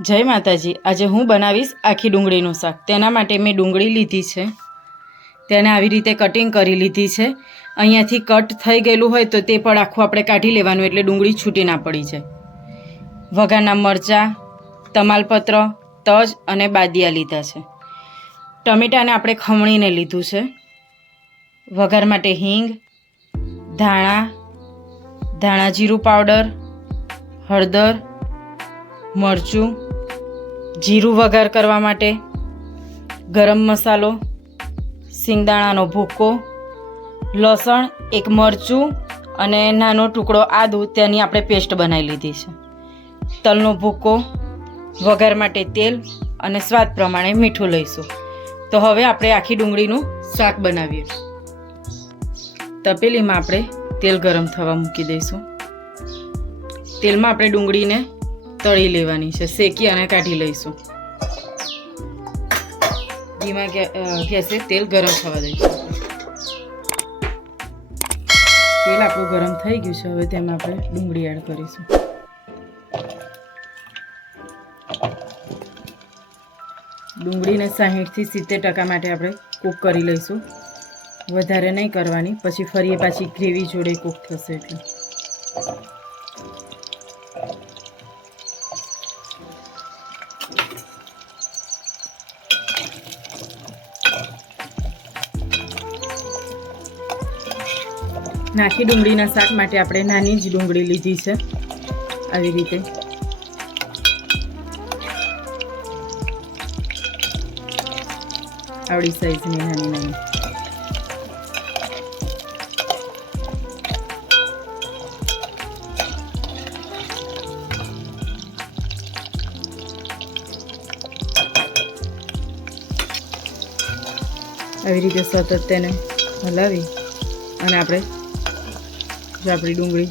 જય માતાજી. આજે હું બનાવીશ આખી ડુંગળીનું શાક. તેના માટે મેં ડુંગળી લીધી છે. તેને આવી રીતે કટિંગ કરી લીધી છે. અહીંયાથી કટ થઈ ગયેલું હોય તો તે પણ આખું આપણે કાઢી લેવાનું એટલે ડુંગળી છૂટી ના પડી જાય. વઘારના મરચાં, તમાલપત્ર, તજ અને બાદિયા લીધા છે. ટમેટાને આપણે ખમણીને લીધું છે. વઘાર માટે હિંગ, ધાણા ધાણા જીરું પાવડર, હળદર મરચું, જીરું વઘાર કરવા માટે, ગરમ મસાલો, સિંગદાણાનો ભૂક્કો લસણ, એક મરચું અને નાનો ટુકડો આદુ તેની આપણે પેસ્ટ બનાવી લીધી છે. તલનો ભૂક્કો વઘાર માટે તેલ અને સ્વાદ પ્રમાણે મીઠું લઈશું. તો હવે આપણે આખી ડુંગળીનું શાક બનાવીએ. તપેલીમાં આપણે તેલ ગરમ થવા મૂકી દઈશું. તેલમાં આપણે ડુંગળીને તળી લેવાની છે, શેકી અને કાઢી લઈશું. ધીમા ગેસે તેલ ગરમ થવા દઈશું. તેલ આપણું ગરમ થઈ ગયું છે, હવે તેમાં આપણે ડુંગળી એડ કરીશું. ડુંગળીને સાહીઠથી સિત્તેર ટકા માટે આપણે કૂક કરી લઈશું. વધારે નહીં કરવાની, પછી ફરી પાછી ગ્રેવી જોડે કૂક થશે એટલે. નાખી ડુંગળીના શાક માટે આપણે નાની જ ડુંગળી લીધી છે. આવી રીતે. આવડી સાઈઝની નાની નાની. આવી રીતે સતત તેને હલાવી અને આપણે જો આપણી ડુંગળી.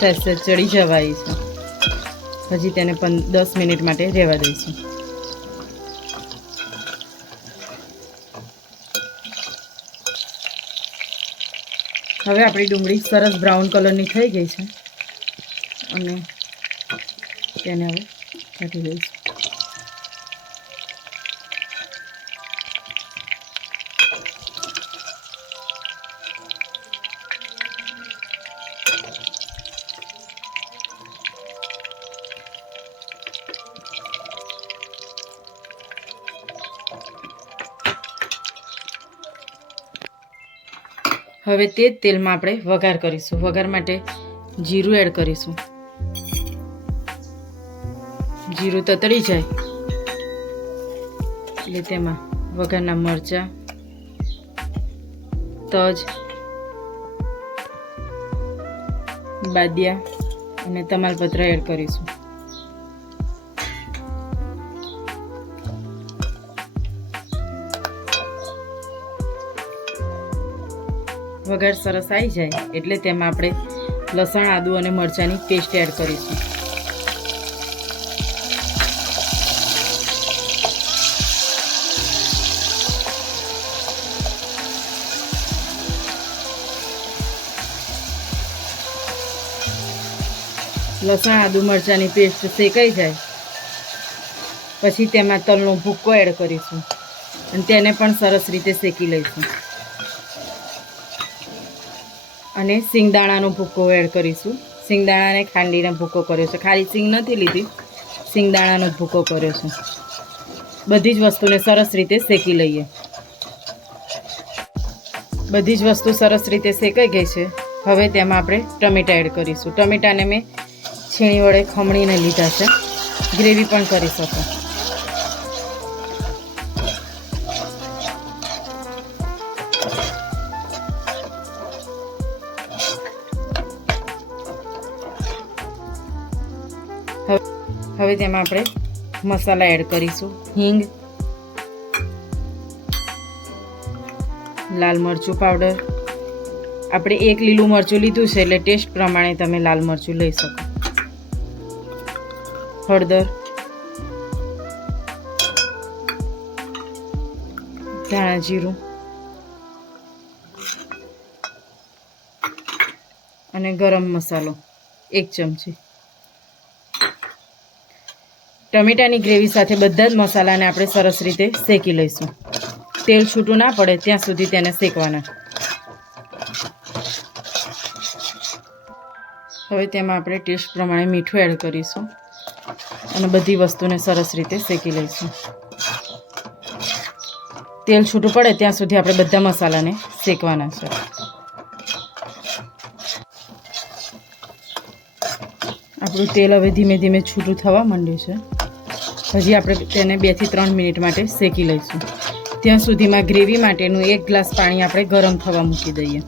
સહેજ ચડી જવાય છે. પછી તેને પંદ દસ મિનિટ માટે રહેવા દઈશું. હવે આપણી ડુંગળી સરસ બ્રાઉન કલરની થઈ ગઈ છે. અને તેને હવે કાઢી દઈશું હવે તે જ તેલમાં આપણે વઘાર કરીશું. વઘાર માટે જીરું એડ કરીશું. જીરું તતળી જાય. એટલે તેમાં વઘારના મરચાં, તજ, બાદિયા અને તમાલપત્ર એડ કરીશું. વઘાર સરસ આવી જાય, એટલે તેમાં આપણે લસણ, આદુ અને મરચાંની પેસ્ટ એડ કરીશું. લસણ, આદુ, મરચાંની પેસ્ટ શેકાઈ જાય, પછી તેમાં તલનો ભૂક્કો એડ કરીશું. અને તેને પણ સરસ રીતે શેકી લઈશું. અને સિંગદાણાનો ભૂકો એડ કરીશું. સિંગદાણાને ખાંડીને ભૂકો કર્યો છે. ખાલી સિંગ નથી લીધી. સિંગદાણાનો ભૂકો કર્યો છે. બધી જ વસ્તુને સરસ રીતે શેકી લઈએ. બધી જ વસ્તુ સરસ રીતે શેકાઈ ગઈ છે. હવે તેમાં આપણે ટમેટા એડ કરીશું. ટમેટાને મેં છીણી વડે ખમણીને લીધા છે. ગ્રેવી પણ કરી શકો. હવે તેમાં આપણે મસાલા એડ કરીશું. હિંગ, લાલ મરચું પાવડર. આપણે એક લીલું મરચું લીધું છે એટલે ટેસ્ટ પ્રમાણે તમે લાલ મરચું લઈ શકો. હળદર. ધાણા જીરું. અને ગરમ મસાલો. એક ચમચી. ટમેટાની ગ્રેવી સાથે બધા જ મસાલાને આપણે સરસ રીતે શેકી લઈશું. તેલ છૂટું ના પડે ત્યાં સુધી તેને શેકવાના. હવે તેમાં આપણે ટેસ્ટ પ્રમાણે મીઠું એડ કરીશું અને બધી વસ્તુને સરસ રીતે શેકી લઈશું. તેલ છૂટું પડે ત્યાં સુધી આપણે બધા મસાલાને શેકવાના છે. આપણું તેલ હવે ધીમે ધીમે છૂટું થવા માંડ્યું છે. હજી આપણે તેને બેથી ત્રણ મિનિટ માટે શેકી લઈશું. ત્યાં સુધીમાં ગ્રેવી માટેનું એક ગ્લાસ પાણી આપણે ગરમ થવા મૂકી દઈએ.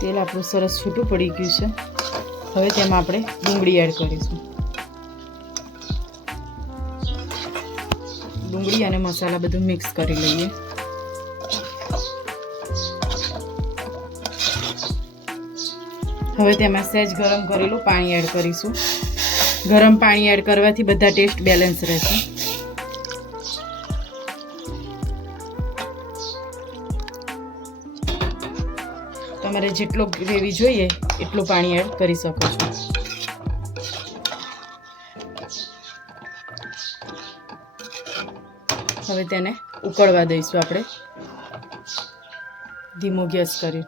તેલ આપણું સરસ છૂટું પડી ગયું છે. હવે તેમાં આપણે ડુંગળી એડ કરીશું. ડુંગળી અને મસાલા બધું મિક્સ કરી લઈએ. હવે તેમાં સહેજ ગરમ કરેલું પાણી એડ કરીશું. ગરમ પાણી એડ કરવાથી બધા ટેસ્ટ બેલેન્સ રહેશે. તમારે જેટલો ગ્રેવી જોઈએ, એટલું પાણી એડ કરી શકો છો. હવે તેને ઉકળવા દઈશું આપણે. ધીમો ગેસ કરી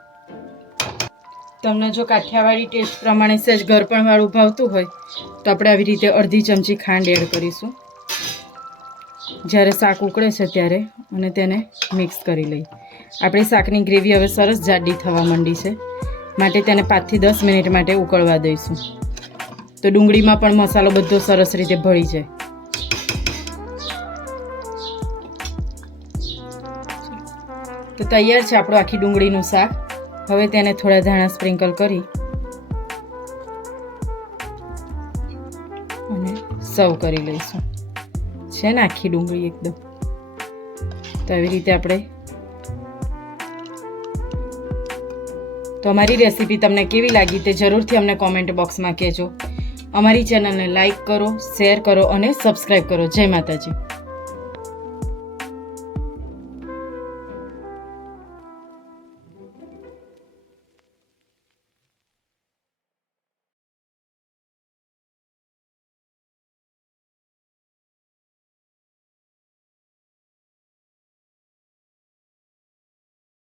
તમને જો કાઠિયાવાડી ટેસ્ટ પ્રમાણે સહેજ ગરપણ વાળું ભાવતું હોય, તો આપણે આવી રીતે અડધી ચમચી ખાંડ એડ કરીશું. જ્યારે શાક ઉકળે છે ત્યારે અને તેને મિક્સ કરી લઈ આપણી શાકની ગ્રેવી હવે સરસ જાડી થવા માંડી છે, માટે તેને પાંચથી દસ મિનિટ માટે ઉકળવા દઈશું. તો ડુંગળીમાં પણ મસાલો બધો સરસ રીતે ભળી જાય. તો તૈયાર છે આપણું આખી ડુંગળીનું શાક. હવે તેને થોડા ધાણા સ્પ્રિંકલ કરી અને સર્વ કરી લઈશું. છે ને આખી ડુંગળી એકદમ? તો આવી રીતે આપણે તો અમારી રેસીપી તમને કેવી લાગી તે જરૂરથી અમને કોમેન્ટ બોક્સમાં કહેજો. અમારી ચેનલને લાઇક કરો શેર કરો અને સબસ્ક્રાઈબ કરો. જય માતાજી.